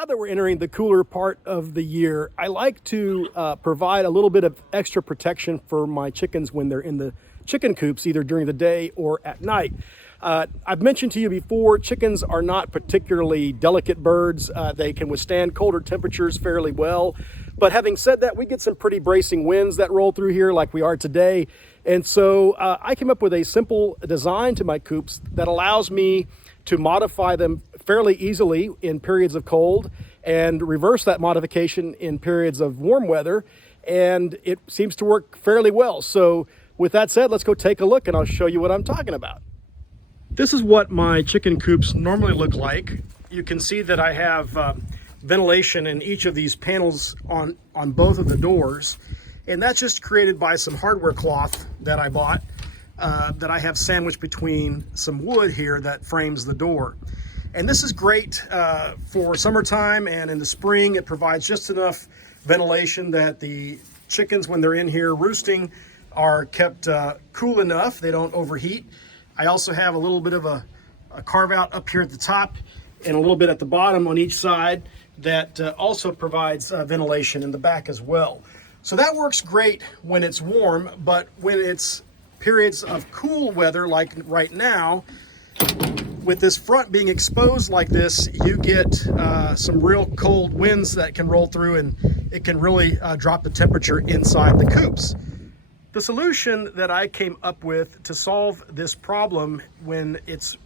Now that we're entering the cooler part of the year, I like to provide a little bit of extra protection for my chickens when they're in the chicken coops, either during the day or at night. I've mentioned to you before, chickens are not particularly delicate birds. They can withstand colder temperatures fairly well. But having said that, we get some pretty bracing winds that roll through here like we are today. And so I came up with a simple design to my coops that allows me to modify them fairly easily in periods of cold and reverse that modification in periods of warm weather. And it seems to work fairly well. So with that said, let's go take a look and I'll show you what I'm talking about. This is what my chicken coops normally look like. You can see that I have ventilation in each of these panels on both of the doors. And that's just created by some hardware cloth that I bought that I have sandwiched between some wood here that frames the door. And this is great for summertime, and in the spring it provides just enough ventilation that the chickens, when they're in here roosting, are kept cool enough. They don't overheat. I also have a little bit of a carve out up here at the top and a little bit at the bottom on each side that also provides ventilation in the back as well. So that works great when it's warm, but when it's periods of cool weather like right now, with this front being exposed like this, you get some real cold winds that can roll through, and it can really drop the temperature inside the coops. The solution that I came up with to solve this problem when it's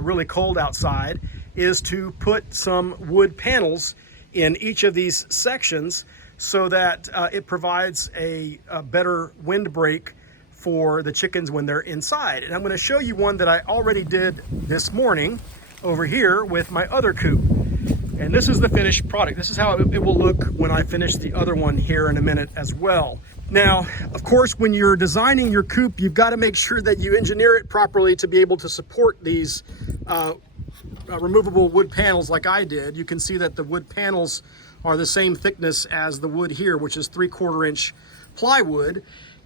really cold outside is to put some wood panels in each of these sections so that it provides a better windbreak for the chickens when they're inside. And I'm going to show you one that I already did this morning over here with my other coop. And this is the finished product. This is how it will look when I finish the other one here in a minute as well. Now, of course, when you're designing your coop, you've got to make sure that you engineer it properly to be able to support these removable wood panels like I did. You can see that the wood panels are the same thickness as the wood here, which is 3/4 inch plywood.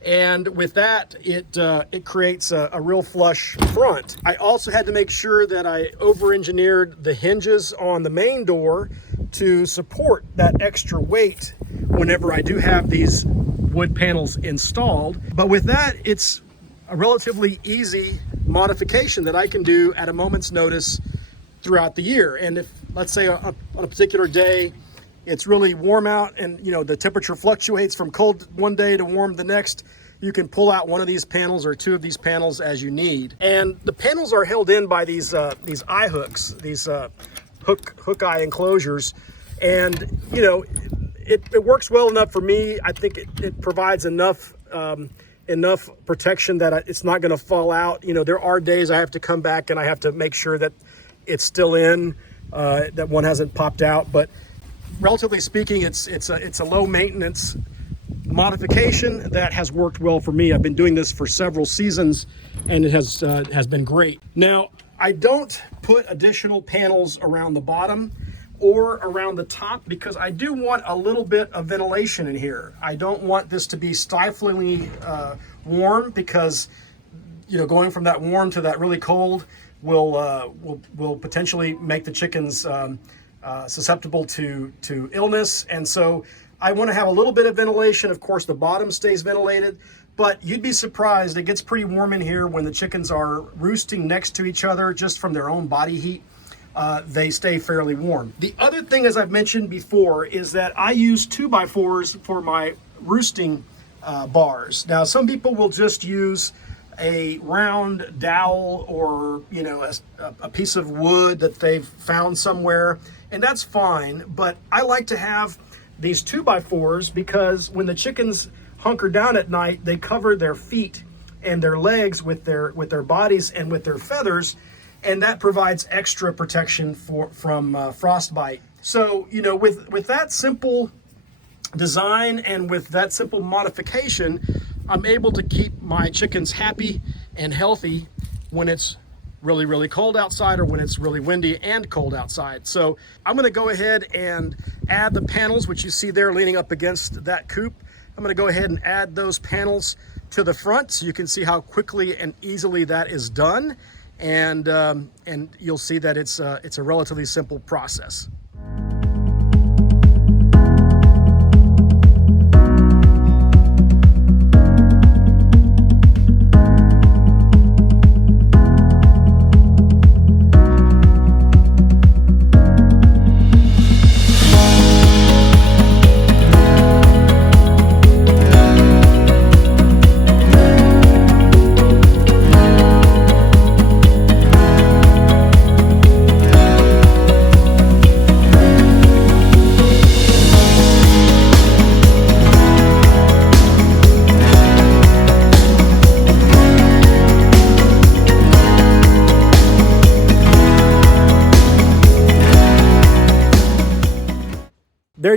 And with that, it creates a real flush front. I also had to make sure that I over-engineered the hinges on the main door to support that extra weight whenever I do have these wood panels installed. But with that, it's a relatively easy modification that I can do at a moment's notice throughout the year. And if, let's say, on a particular day, it's really warm out and the temperature fluctuates from cold one day to warm the next, you can pull out one of these panels or two of these panels as you need. And the panels are held in by these eye hooks, these hook eye enclosures. And it works well enough for me. I think it provides enough protection that it's not going to fall out. There are days I have to come back and I have to make sure that it's still in, that one hasn't popped out. But relatively speaking, it's a low maintenance modification that has worked well for me. I've been doing this for several seasons and it has been great. Now, I don't put additional panels around the bottom or around the top because I do want a little bit of ventilation in here. I don't want this to be stiflingly warm because going from that warm to that really cold will potentially make the chickens susceptible to illness. And so I want to have a little bit of ventilation. Of course, the bottom stays ventilated, but you'd be surprised. It gets pretty warm in here when the chickens are roosting next to each other just from their own body heat. They stay fairly warm. The other thing, as I've mentioned before, is that I use 2x4s for my roosting bars. Now, some people will just use a round dowel or a piece of wood that they've found somewhere, and that's fine. But I like to have these 2x4s because when the chickens hunker down at night, they cover their feet and their legs with their bodies and with their feathers, and that provides extra protection from frostbite. So with that simple design and with that simple modification, I'm able to keep my chickens happy and healthy when it's really, really cold outside or when it's really windy and cold outside. So I'm going to go ahead and add the panels, which you see there leaning up against that coop. I'm going to go ahead and add those panels to the front so you can see how quickly and easily that is done. And you'll see that it's a relatively simple process.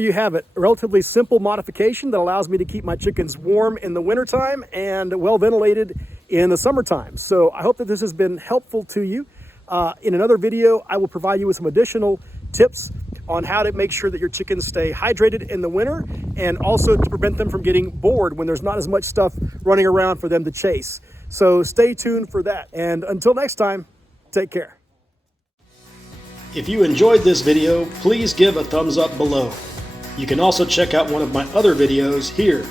you have it, a relatively simple modification that allows me to keep my chickens warm in the wintertime and well ventilated in the summertime. So I hope that this has been helpful to you. In another video, I will provide you with some additional tips on how to make sure that your chickens stay hydrated in the winter, and also to prevent them from getting bored when there's not as much stuff running around for them to chase. So stay tuned for that. And until next time, take care. If you enjoyed this video, please give a thumbs up below. You can also check out one of my other videos here,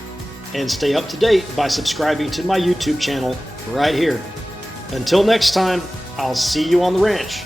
and stay up to date by subscribing to my YouTube channel right here. Until next time, I'll see you on the ranch.